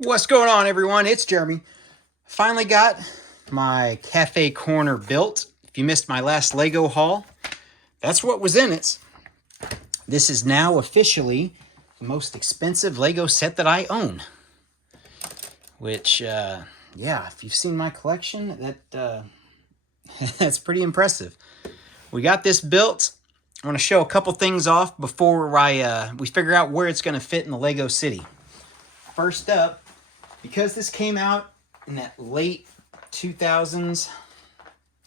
What's going on, everyone? It's Jeremy. Finally got my cafe corner built. If you missed my last Lego haul, that's what was in it. This is now officially the most expensive Lego set that I own. Which, yeah, if you've seen my collection, that's pretty impressive. We got this built. I want to show a couple things off before we figure out where it's going to fit in the Lego city. First up, because this came out in that late 2000s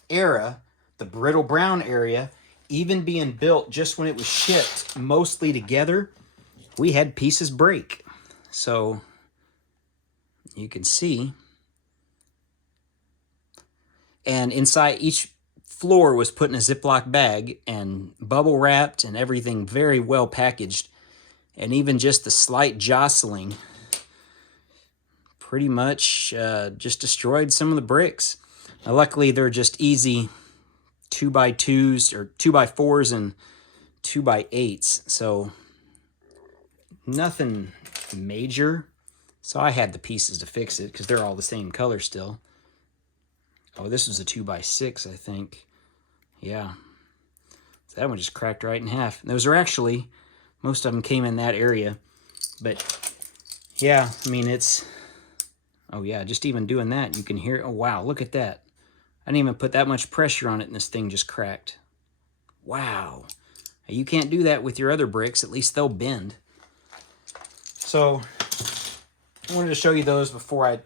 era, the Brittle brown area, even being built just when it was shipped mostly together, we had pieces break. So you can see, and inside each floor was put in a Ziploc bag and bubble wrapped and everything very well packaged, and even just the slight jostling pretty much just destroyed some of the bricks. Now, luckily, they're just easy 2x2s or 2x4s and 2x8s, so nothing major. So I had the pieces to fix it because they're all the same color still. Oh, this was a 2x6, I think. Yeah. So that one just cracked right in half. Those are actually, most of them came in that area. But yeah, I mean, it's... Oh yeah, just even doing that, you can hear, oh wow, look at that. I didn't even put that much pressure on it and this thing just cracked. Wow. You can't do that with your other bricks, at least they'll bend. So, I wanted to show you those before I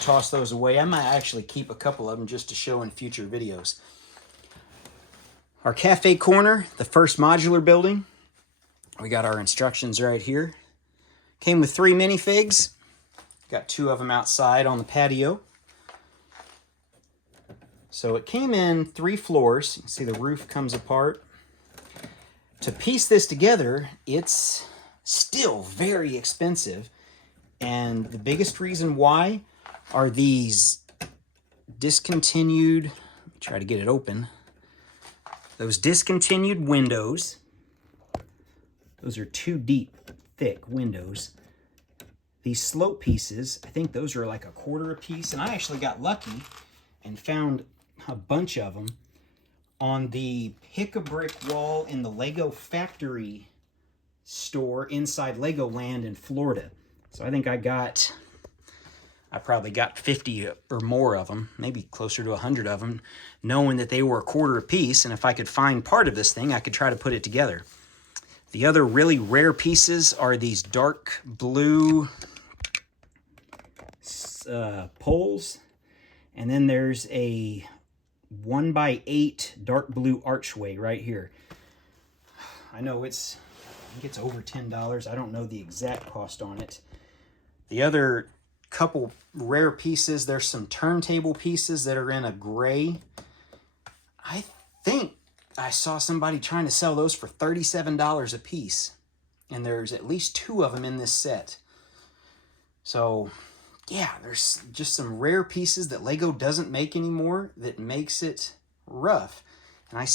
toss those away. I might actually keep a couple of them just to show in future videos. Our cafe corner, the first modular building. We got our instructions right here. Came with 3 minifigs. Got 2 of them outside on the patio. So it came in 3 floors. You can see the roof comes apart. To piece this together, it's still very expensive. And the biggest reason why are these discontinued, try to get it open, those discontinued windows. Those are 2 deep, thick windows. These slope pieces, I think those are like $1/4 a piece, and I actually got lucky and found a bunch of them on the Pick-a-Brick wall in the Lego factory store inside Legoland in Florida. So I think I probably got 50 or more of them, maybe closer to 100 of them, knowing that they were $1/4 a piece, and if I could find part of this thing, I could try to put it together. The other really rare pieces are these dark blue poles, and then there's a 1x8 dark blue archway right here. I know I think it's over $10. I don't know the exact cost on it. The other couple rare pieces, there's some turntable pieces that are in a gray. I think I saw somebody trying to sell those for $37 a piece, and there's at least 2 of them in this set. So yeah, there's just some rare pieces that Lego doesn't make anymore that makes it rough. And I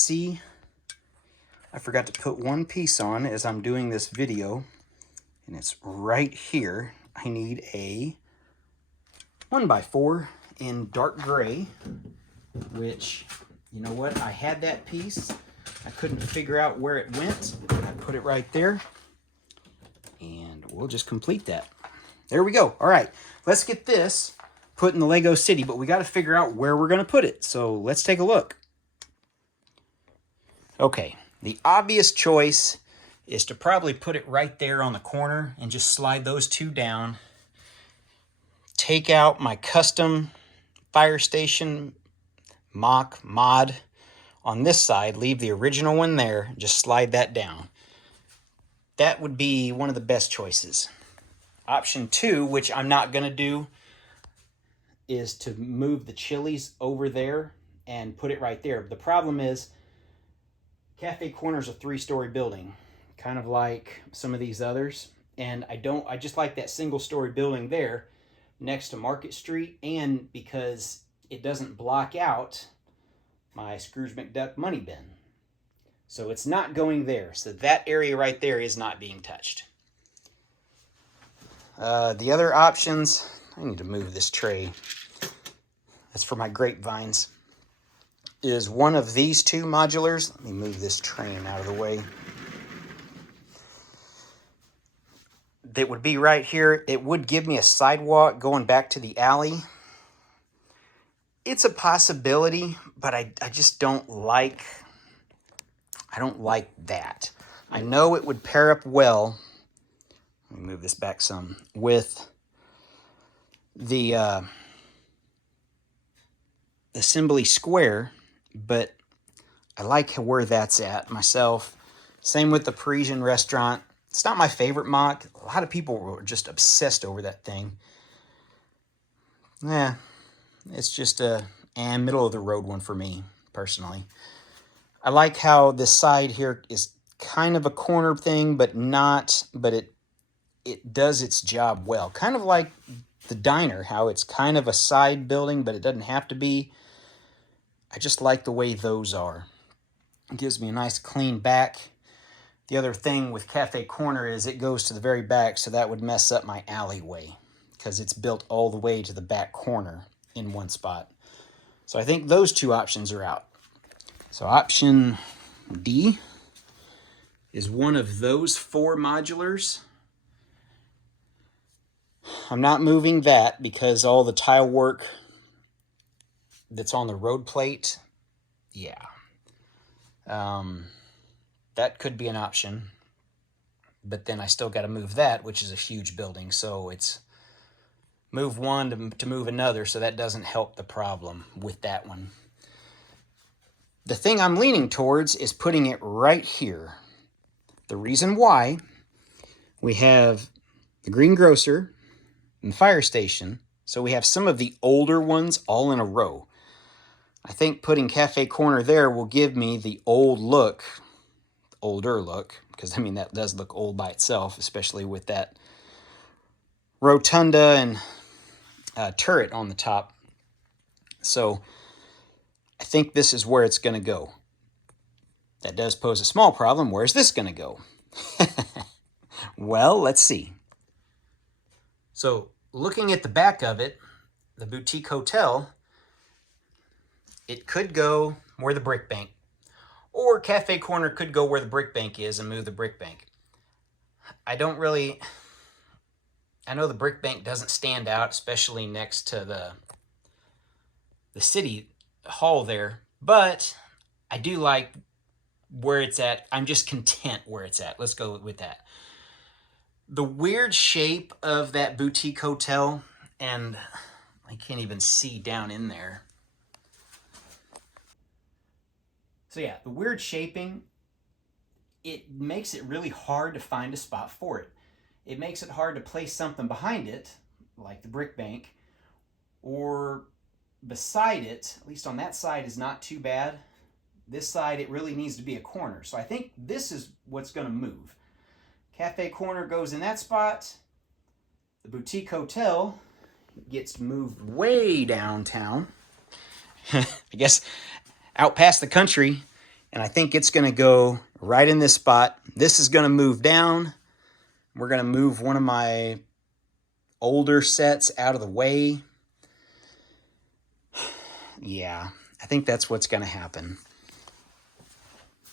forgot to put one piece on as I'm doing this video, and it's right here. I need a 1x4 in dark gray, which, you know what, I had that piece. I couldn't figure out where it went. I put it right there, and we'll just complete that. There we go. All right, let's get this put in the Lego City, but we got to figure out where we're going to put it. So let's take a look. Okay, the obvious choice is to probably put it right there on the corner and just slide those 2 down. Take out my custom fire station mod on this side, leave the original one there, just slide that down. That would be one of the best choices. Option 2, which I'm not going to do, is to move the Chili's over there and put it right there. The problem is, Cafe Corner is a 3-story building, kind of like some of these others. And I just like that single-story building there next to Market Street, and because it doesn't block out my Scrooge McDuck money bin. So it's not going there. So that area right there is not being touched. The other options, I need to move this tray. That's for my grapevines. Is one of these two modulars. Let me move this train out of the way. That would be right here. It would give me a sidewalk going back to the alley. It's a possibility, but I just don't like, that. I know it would pair up well. Let me move this back some with the assembly square, but I like where that's at myself. Same with the Parisian restaurant. It's not my favorite mock. A lot of people were just obsessed over that thing. Yeah, it's just a middle of the road one for me, personally. I like how this side here is kind of a corner thing, but it does its job well. Kind of like the diner, how it's kind of a side building, but it doesn't have to be. I just like the way those are. It gives me a nice clean back. The other thing with Cafe Corner is it goes to the very back, so that would mess up my alleyway because it's built all the way to the back corner in one spot. So I think those two options are out. So option D is one of those 4 modulars. I'm not moving that because all the tile work that's on the road plate, yeah. That could be an option, but then I still got to move that, which is a huge building. So it's move one to move another, so that doesn't help the problem with that one. The thing I'm leaning towards is putting it right here. The reason why, we have the greengrocer and the fire station, so we have some of the older ones all in a row. I think putting Cafe Corner there will give me the older look, because I mean that does look old by itself, especially with that rotunda and turret on the top. So I think this is where it's going to go. That does pose a small problem. Where's this going to go? Well, let's see. So looking at the back of it, the boutique hotel, it could go where the brick bank, or Cafe Corner could go where the brick bank is and move the brick bank. I know the brick bank doesn't stand out, especially next to the city hall there, but I do like where it's at. I'm just content where it's at. Let's go with that. The weird shape of that boutique hotel, and I can't even see down in there. So yeah, the weird shaping, it makes it really hard to find a spot for it. It makes it hard to place something behind it, like the brick bank, or beside it. At least on that side is not too bad. This side, it really needs to be a corner. So I think this is what's going to move. Cafe Corner goes in that spot. The boutique hotel gets moved way downtown. I guess out past the country. And I think it's going to go right in this spot. This is going to move down. We're going to move one of my older sets out of the way. Yeah, I think that's what's going to happen.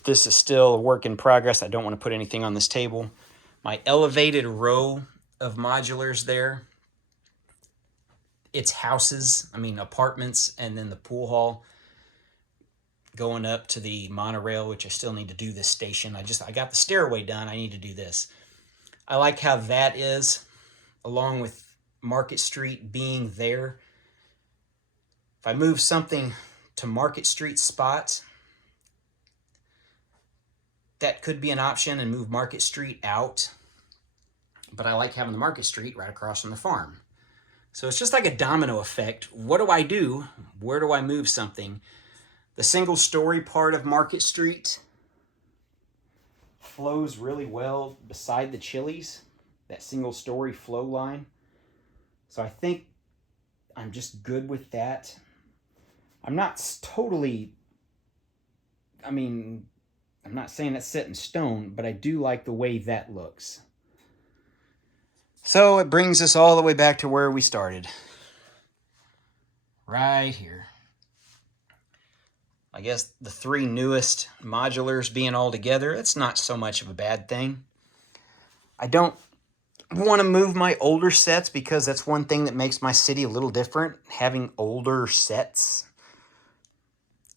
This is still a work in progress. I don't want to put anything on this table. My elevated row of modulars there, it's houses, apartments, and then the pool hall going up to the monorail, which I still need to do this station. I got the stairway done. I need to do this. I like how that is, along with Market Street being there. If I move something to Market Street spot, that could be an option, and move Market Street out. But I like having the Market Street right across from the farm. So it's just like a domino effect. What do I do? Where do I move something? The single story part of Market Street flows really well beside the Chili's, that single story flow line. So I think I'm just good with that. I'm not totally, I'm not saying it's set in stone, but I do like the way that looks. So it brings us all the way back to where we started. Right here. I guess the 3 newest modulars being all together, it's not so much of a bad thing. I don't want to move my older sets because that's one thing that makes my city a little different. Having older sets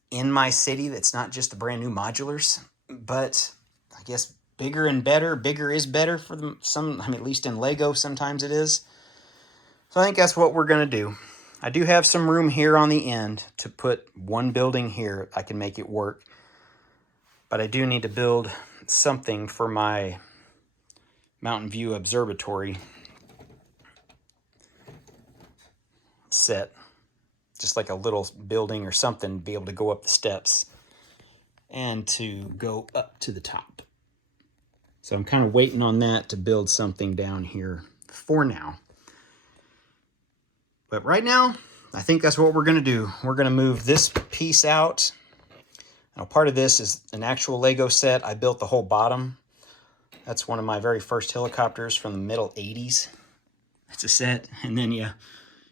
in my city that's not just the brand new modulars. But I guess bigger and better. Bigger is better for them. Some, I mean, at least in Lego, sometimes it is. So I think that's what we're going to do. I do have some room here on the end to put one building here. I can make it work. But I do need to build something for my Mountain View Observatory set. Just like a little building or something to be able to go up the steps and to go up to the top. So I'm kind of waiting on that to build something down here for now. But right now, I think that's what we're going to do. We're going to move this piece out. Now, part of this is an actual Lego set. I built the whole bottom. That's one of my very first helicopters from the middle 80s. That's a set. And then you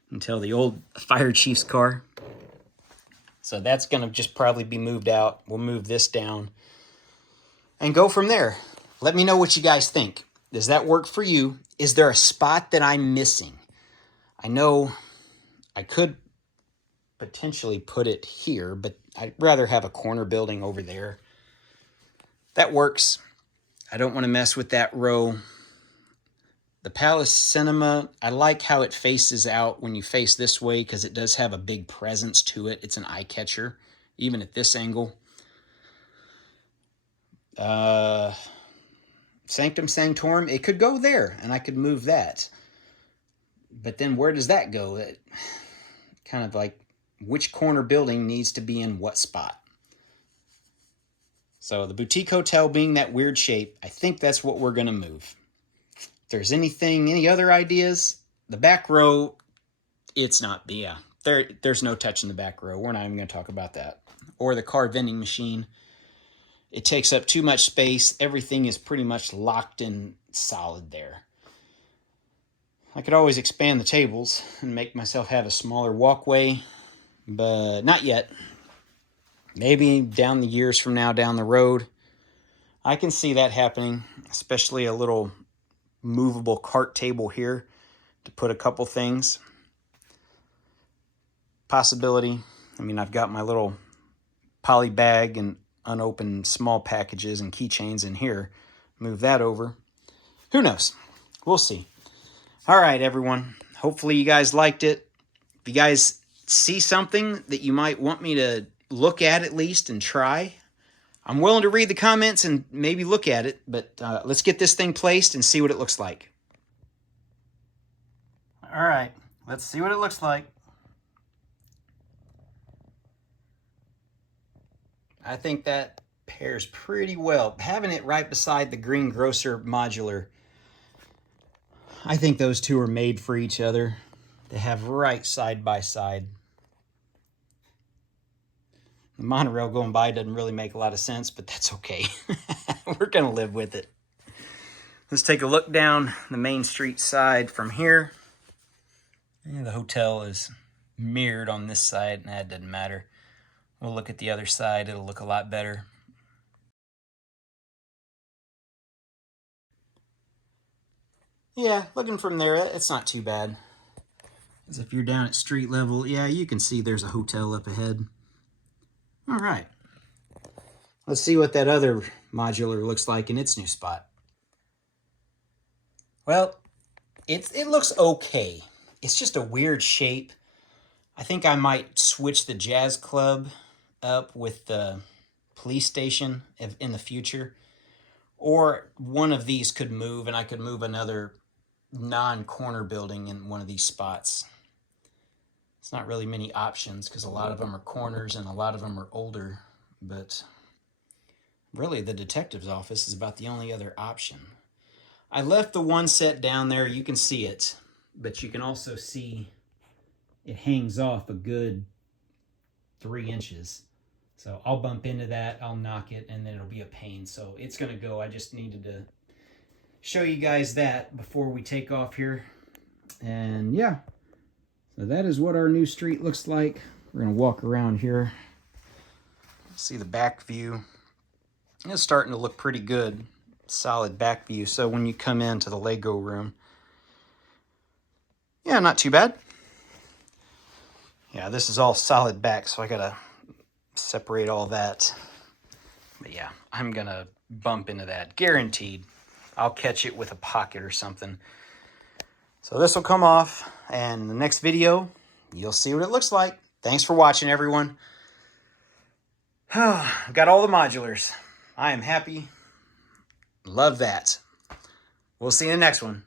can tell the old fire chief's car. So that's going to just probably be moved out. We'll move this down and go from there. Let me know what you guys think. Does that work for you? Is there a spot that I'm missing? I know I could potentially put it here, but I'd rather have a corner building over there. That works. I don't want to mess with that row. The Palace Cinema, I like how it faces out when you face this way because it does have a big presence to it. It's an eye catcher, even at this angle. Sanctum Sanctorum, it could go there, and I could move that. But then where does that go? It, kind of like which corner building needs to be in what spot. So the boutique hotel being that weird shape, I think that's what we're going to move. If there's any other ideas, the back row, it's not, yeah, there's no touching the back row. We're not even going to talk about that. Or the car vending machine. It takes up too much space. Everything is pretty much locked in solid there. I could always expand the tables and make myself have a smaller walkway, but not yet. Maybe down the years from now, down the road, I can see that happening, especially a little movable cart table here to put a couple things. Possibility. I mean, I've got my little poly bag and unopened small packages and keychains in here. Move that over. Who knows? We'll see. All right, everyone. Hopefully you guys liked it. If you guys see something that you might want me to look at least and try, I'm willing to read the comments and maybe look at it, but let's get this thing placed and see what it looks like. All right, let's see what it looks like. I think that pairs pretty well. Having it right beside the Greengrocer modular, I think those two are made for each other. They have right side by side. The monorail going by doesn't really make a lot of sense, but that's okay. We're going to live with it. Let's take a look down the Main Street side from here. Yeah, the hotel is mirrored on this side, and that doesn't matter. We'll look at the other side. It'll look a lot better. Yeah, looking from there, it's not too bad. As if you're down at street level, yeah, you can see there's a hotel up ahead. All right. Let's see what that other modular looks like in its new spot. Well, it looks okay. It's just a weird shape. I think I might switch the jazz club up with the police station in the future. Or one of these could move, and I could move another non-corner building in one of these spots. It's not really many options because a lot of them are corners and a lot of them are older, but really the detective's office is about the only other option. I left the one set down there. You can see it, but you can also see it hangs off a good 3 inches. So I'll bump into that, I'll knock it, and then it'll be a pain. So it's going to go. I just needed to show you guys that before we take off here. And yeah, so that is what our new street looks like. We're gonna walk around here. See the back view. It's starting to look pretty good. Solid back view. So when you come into the Lego room, yeah, not too bad. Yeah, this is all solid back, so I gotta separate all that. But yeah, I'm gonna bump into that, guaranteed. I'll catch it with a pocket or something. So this will come off, and in the next video, you'll see what it looks like. Thanks for watching, everyone. I've got all the modulars. I am happy. Love that. We'll see you in the next one.